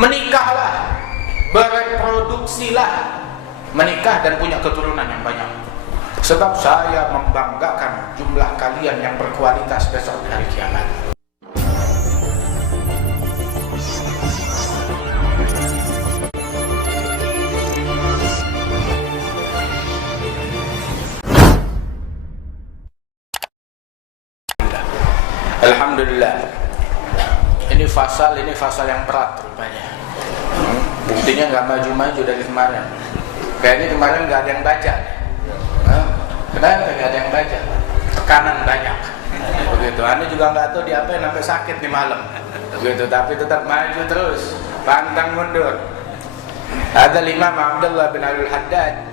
Menikahlah, bereproduksilah, menikah dan punya keturunan yang banyak. Sebab saya membanggakan jumlah kalian yang berkualitas besok di hari kiamat. Alhamdulillah. Ini fasal yang berat rupanya. Buktinya nggak maju-maju dari kemarin. Kayaknya kemarin nggak ada yang baca. Kenapa nggak ada yang baca? Tekanan banyak. Begitu. Anda juga nggak tahu diapain sampai sakit di malam. Begitu. Tapi tetap maju terus, pantang mundur. Ada Imam Abdullah bin Al-Haddad.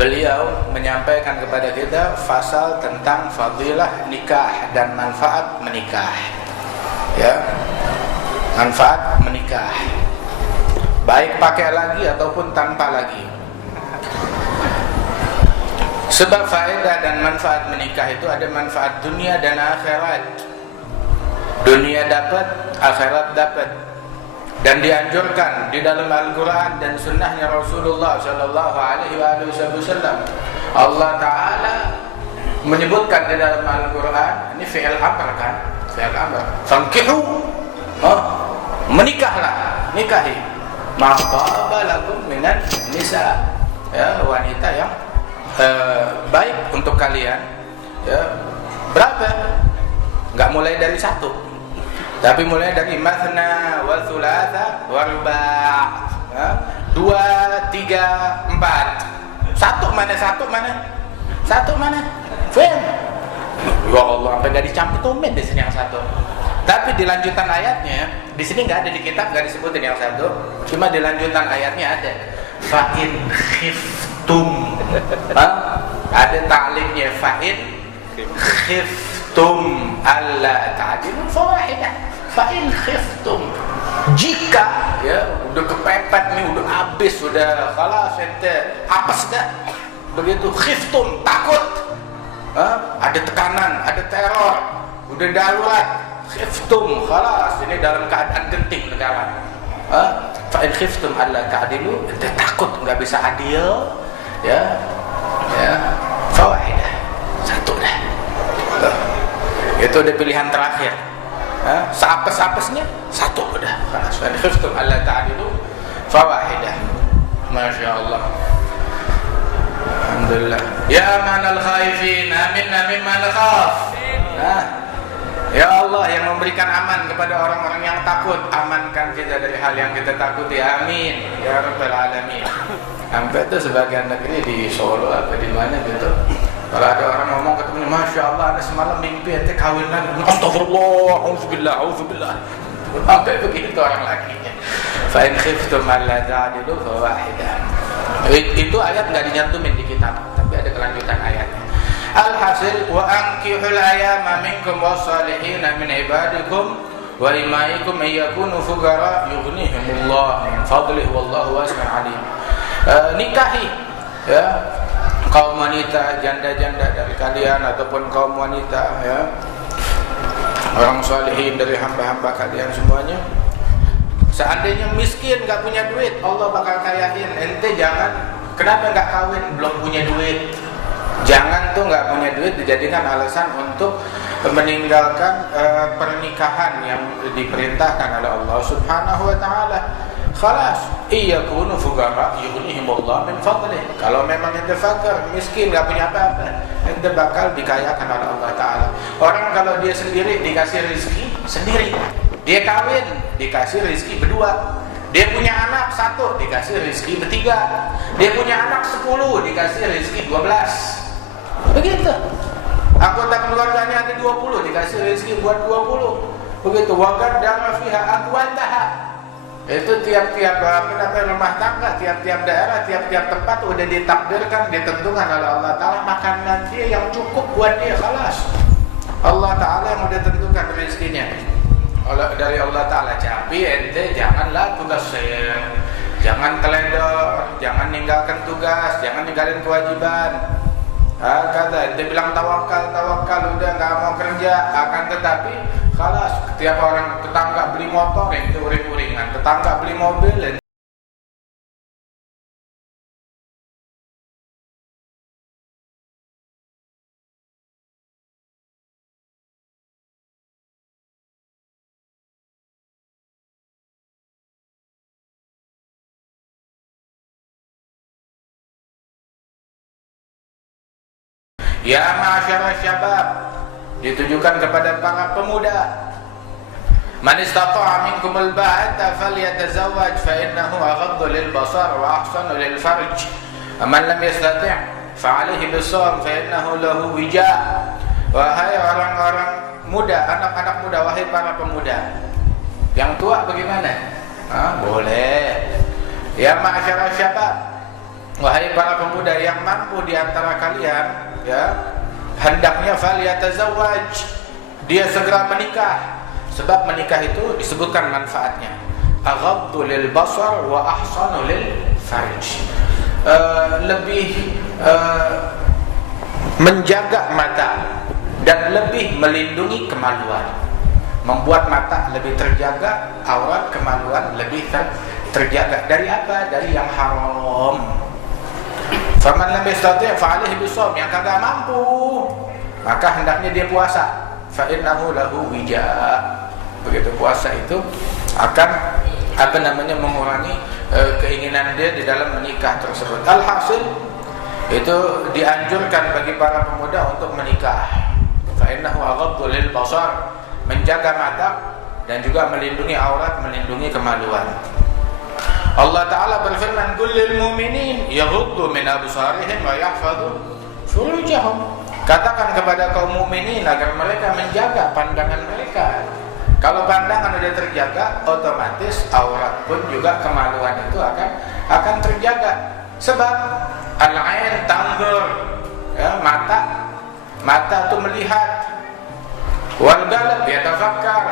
Beliau menyampaikan kepada kita fasal tentang fadilah nikah dan manfaat menikah. Ya, manfaat menikah. Baik pakai lagi ataupun tanpa lagi. Sebab faedah dan manfaat menikah itu ada manfaat dunia dan akhirat. Dunia dapat, akhirat dapat. Dan dianjurkan di dalam Al-Quran dan sunnahnya Rasulullah Sallallahu Alaihi Wasallam. Allah Ta'ala menyebutkan di dalam Al-Quran, ini fi'il amr kan? Fi'il amr. Fankihu, menikahlah, nikahi. Ma taba lakum minan nisa, ya, wanita yang baik untuk kalian. Ya, berapa? Enggak mulai dari satu, tapi mulai dari mathna wa thulatha wa ruba'. 2, 3, 4. Satu mana? Faham? Ya Allah, sampai enggak dicampur di sini yang satu. Tapi di lanjutan ayatnya, di sini enggak ada di kitab, enggak disebutin yang satu. Cuma di lanjutan ayatnya ada fa'in khiftum. Ada ta'limnya fa'in khiftum alla ta'dilu fawahidah. Fa'in khiftum, jika ya udah kepepet nih, udah habis, udah khalas ente apes dah. Begitu khiftum, takut. Ada tekanan, ada teror, udah darurat. Khiftum, khalas ini dalam keadaan genting negara. Fa'in khiftum alla ta'dilu, ente takut nggak bisa adil, ya fawahidah, satu dah. Itu udah pilihan terakhir. Seapes-apesnya satu udah. Fa'in khiftum alla ta'dilu fawahidah. Masya Allah. Alhamdulillah. Ya manal khaifin, aminna mimman khaf. Ya Allah yang memberikan aman kepada orang-orang yang takut, amankan kita dari hal yang kita takuti. Amin ya rabbal alamin. Sampai itu sebagian negeri di Solo apa di mana gitu, kalau ada orang ngomong ketemu, Masya Allah, ada semalam mimpi ente kawin lagi. Astagfirullah, auzubillah. Sampai begitu orang lagi. Fa in khiftum alla ta'dilu fawahidah. Itu ayat nggak dicantumin di kitab, tapi ada kelanjutan ayatnya. Alhasil wa ankihul ayama minkum wassalihin min ibadikum wa imaikum ayyakunu fuqara yughnihimullah min fadlihi wallahu wasi'un alim. Nikahi ya kaum wanita, janda-janda dari kalian ataupun kaum wanita, ya orang salihin dari hamba-hamba kalian semuanya. Seandainya miskin gak punya duit, Allah bakal kayain. Ente jangan, kenapa gak kawin belum punya duit? Jangan tuh gak punya duit dijadikan alasan untuk meninggalkan pernikahan yang diperintahkan oleh Allah Subhanahu wa ta'ala. Khalas, iyakunu fuqara yughnihimullah min fadlih. Kalau memang ente fakir, miskin, gak punya apa-apa, ente bakal dikayakan oleh Allah Ta'ala. Orang kalau dia sendiri dikasih rezeki sendiri, dia kawin dikasih rezeki berdua, dia punya anak 1 dikasih rezeki bertiga, dia punya anak 10 dikasih rezeki 12. Begitu. Anggota keluarganya ada 20 dikasih rezeki buat 20. Begitu. Wa qaddama fiha aqwataha. Itu tiap-tiap rumah tangga, tiap-tiap daerah, tiap-tiap tempat udah ditakdirkan, ditentukan oleh Allah Ta'ala makanan dia yang cukup buat dia, khalas. Allah Ta'ala yang udah tentukan rezekinya dari Allah Ta'ala. Tapi ente janganlah tugasir, jangan teledor, jangan ninggalkan tugas, jangan ninggalin kewajiban. Kata ente bilang tawakal udah gak mau kerja, akan tetapi Kalas, setiap orang tetangga beli motor itu uring-uringan, tetangga beli mobil. Ya ma'asyara syabab, ditujukan kepada para pemuda. Man istata'a minkumul ba'ata falyatazawwaj fa innahu aghaddu lil basar wa ahsanu lil farj. Man lam yastati' fa 'alaihi bis-shawm fa innahu lahu wija'. Wahai orang-orang muda, anak-anak muda, wahai para pemuda. Yang tua bagaimana? Boleh. Ya ma'asyara syabab, wahai para pemuda yang mampu di antara kalian, ya, hendaknya falyatazawwaj, dia segera menikah. Sebab menikah itu disebutkan manfaatnya. Aghaddu lil basar wa ahsanu lil farj. Lebih menjaga mata dan lebih melindungi kemaluan. Membuat mata lebih terjaga, aurat kemaluan lebih terjaga. Dari apa? Dari yang haram. Faman lam yastati' fa 'alaihi bis-shawm, yang kagak mampu maka hendaknya dia puasa. Fa innahu lahu wija'. Begitu puasa itu akan mengurangi keinginan dia di dalam menikah tersebut. Alhasil itu dianjurkan bagi para pemuda untuk menikah. Fa innahu aghaddu lil basar, menjaga mata dan juga melindungi aurat, melindungi kemaluan. Allah Ta'ala berfirman, "Qul lil mu'minin yaghuddu min absarihim wa yahfadhu furujahum." Katakan kepada kaum mukminin agar mereka menjaga pandangan mereka. Kalau pandangan sudah terjaga, otomatis aurat pun juga kemaluan itu akan terjaga. Sebab al-ain tanzur, ya, mata itu melihat. Wal qalb yatafakkar,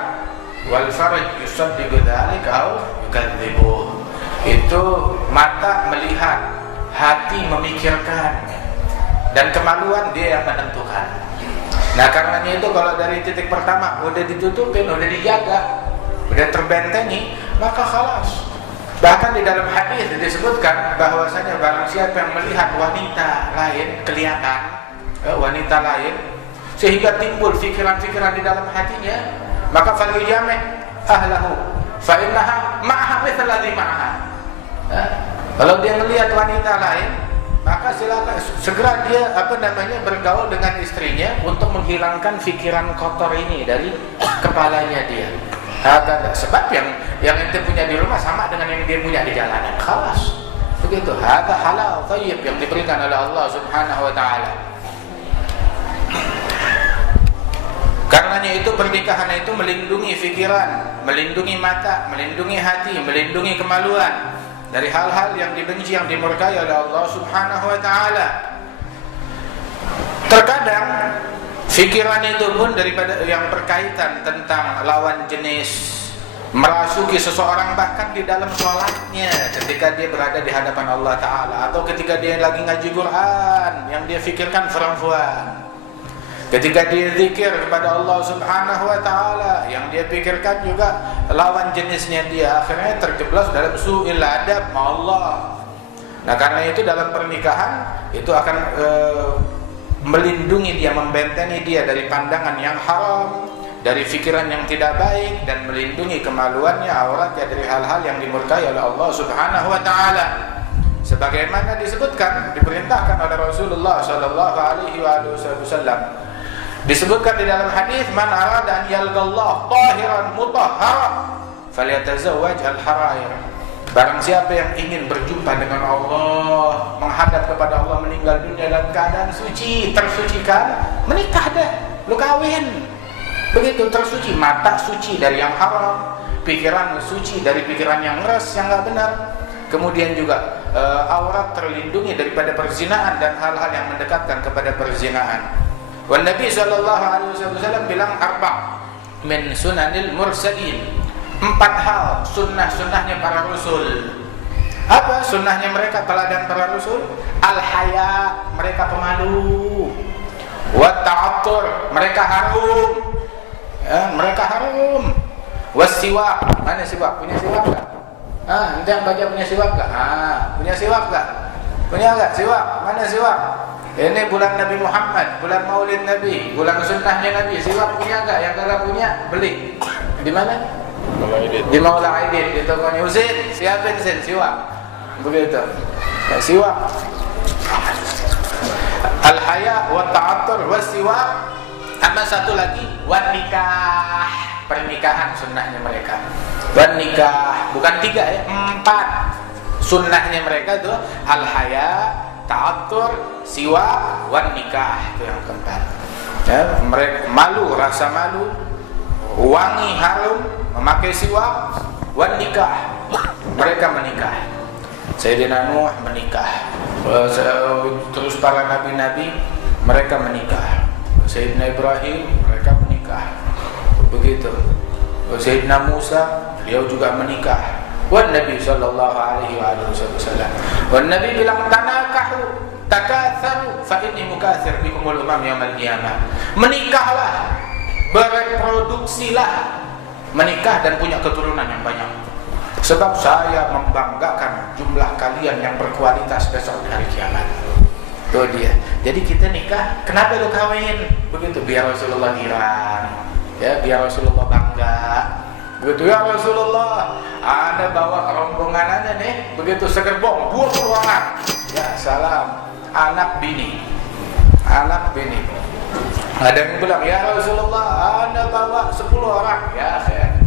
wal farj yusaddiqu dzalika aw yukadzibuh. Itu mata melihat, hati memikirkan, dan kemaluan dia yang menentukan. Nah karenanya itu kalau dari titik pertama udah ditutupin, udah dijaga, udah terbentengi, maka khalas. Bahkan di dalam hadis disebutkan bahwasanya barang siapa yang melihat wanita lain kelihatan, wanita lain, sehingga timbul fikiran-fikiran di dalam hatinya, maka falyujami' ahlahu fa innaha ma'aha mithlladzi ma'aha. Kalau dia melihat wanita lain, maka silakan segera dia bergaul dengan istrinya untuk menghilangkan fikiran kotor ini dari kepalanya dia. Sebab yang ente punya di rumah sama dengan yang dia punya di jalanan. Khalas. Begitu. Hada halal thayyib yang diberikan oleh Allah Subhanahu wa taala. Karenanya itu pernikahan itu melindungi fikiran, melindungi mata, melindungi hati, melindungi kemaluan dari hal-hal yang dibenci, yang dimurkai oleh Allah Subhanahu wa taala. Terkadang fikiran itu pun daripada yang berkaitan tentang lawan jenis merasuki seseorang, bahkan di dalam sholatnya ketika dia berada di hadapan Allah Ta'ala, atau ketika dia lagi ngaji Quran yang dia fikirkan perempuan, ketika dia zikir kepada Allah Subhanahu wa taala yang dia pikirkan juga lawan jenisnya dia, akhirnya terjeblos dalam su'il adab ma Allah. Nah karena itu dalam pernikahan itu akan melindungi dia, membentengi dia dari pandangan yang haram, dari fikiran yang tidak baik, dan melindungi kemaluannya, auratnya dari hal-hal yang dimurkai oleh Allah Subhanahu wa taala. Sebagaimana disebutkan, diperintahkan oleh Rasulullah sallallahu alaihi wasallam. Disebutkan di dalam hadis, man arada an yalqallah tahiran mutahhara falyatazawwaj al-harair. Barang siapa yang ingin berjumpa dengan Allah, menghadap kepada Allah, meninggal dunia dalam keadaan suci, tersucikan, menikah deh, lu kawin. Begitu, tersuci, mata suci dari yang haram, pikiran suci dari pikiran yang ngeres, yang enggak benar. Kemudian juga aurat terlindungi daripada perzinaan dan hal-hal yang mendekatkan kepada perzinaan. Wan Nabi sallallahu alaihi wasallam bilang arba' min sunanil mursalin. 4 hal sunnah-sunnahnya para rasul. Apa sunnahnya mereka, teladan para rasul? Al-haya, mereka pemalu. Wa ta'attur, mereka harum. Mereka haram. Wasiwak, mana siwak? Punya siwak enggak? Nanti yang baca punya siwak enggak? Punya siwak enggak? Punya enggak siwak? Mana siwak? Ini bulan Nabi Muhammad, bulan Maulid Nabi, bulan sunnahnya Nabi. Siwak punya enggak? Yang kagak punya, beli. Di mana? Di Maula Aidin, di tokonya Husin. Siapin Sin siwak. Begitu. Ya, siwak. Al-haya wa ta'attur wa siwak. Sama satu lagi, wan nikah. Pernikahan sunnahnya mereka. Wan nikah, bukan 3 ya, 4. Sunnahnya mereka tuh al-haya, ta'attur, siwak, wan nikah. Itu yang keempat. Ya, mereka malu, rasa malu, wangi harum, memakai siwak, wan nikah. Mereka menikah. Sayyidina Nuh menikah. Terus para nabi-nabi mereka menikah. Sayyidina Ibrahim mereka menikah. Begitu. Sayyidina Musa beliau juga menikah. Wan Nabi sallallahu alaihi wasallam. Wan Nabi bilang tanakahu takatsaru fa inni mukatsir bikumul umam yaumil qiyamah. Menikahlah, bereproduksilah. Menikah dan punya keturunan yang banyak. Sebab saya membanggakan jumlah kalian yang berkualitas besok di hari kiamat. Itu dia. Jadi kita nikah, kenapa lu kawin? Begitu biar Rasulullah girang. Ya, biar Rasulullah bangga. Begitu ya Rasulullah, Anda bawa rombongan Anda nih, begitu segerbong 20 orang. Ya, salam. Anak bini. Anak bini. Ada yang bilang, ya Rasulullah, Anda bawa 10 orang. Ya, saya.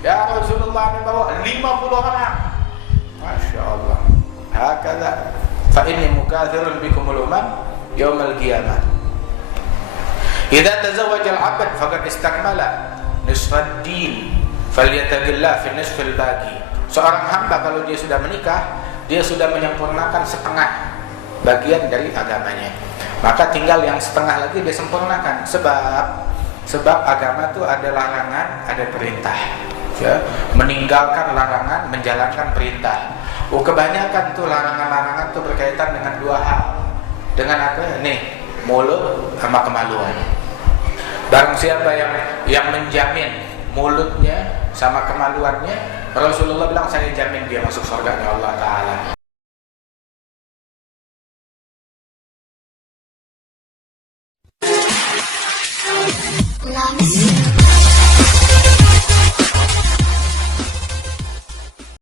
Ya Rasulullah, Anda bawa 50 orang. Masya Allah. Hakadha. Fa inni mukatsirun bikumul umam yaumal qiyamah. Idza tazawwaja al-'abd faqad istakmala nisfad din falyataqillah fi nisfil baqi. Seorang hamba kalau dia sudah menikah, dia sudah menyempurnakan setengah bagian dari agamanya. Maka tinggal yang setengah lagi dia sempurnakan. Sebab agama itu ada larangan, ada perintah. Ya, meninggalkan larangan, menjalankan perintah. Kebanyakan tuh larangan-larangan tuh berkaitan dengan 2 hal. Dengan apa? Nih, mulut sama kemaluan. Barang siapa yang menjamin mulutnya sama kemaluannya, Rasulullah bilang saya jamin dia masuk surganya Allah Ta'ala.